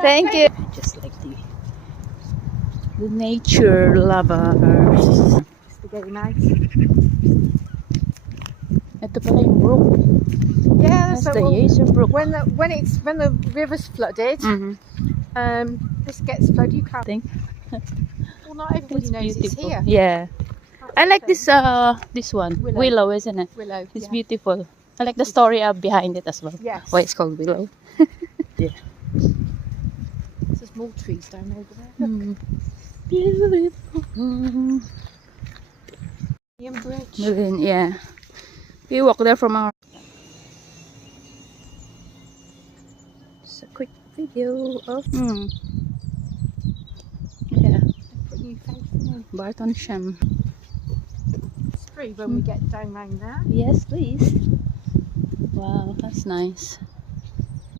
Thank you. Just like the nature lovers. Spaghetti nice. Ito pala yung brook. Yeah, That's so the Yaser Brook. when the river's flooded, this gets flooded. You can't. Think. Well, not everybody knows it's here. Yeah. I like this one. Willow. Willow, isn't it? Willow. It's yeah. beautiful. I like the story behind it as well. Yes. Why it's called Willow. Yeah. There's more trees down over there. Mm. Beautiful. Ian Bridge. Yeah. We walk there from our. Just a quick video of. Yeah. Put new face in. Barton Sham. It's free when we get down round there. Yes, please. Wow, that's nice.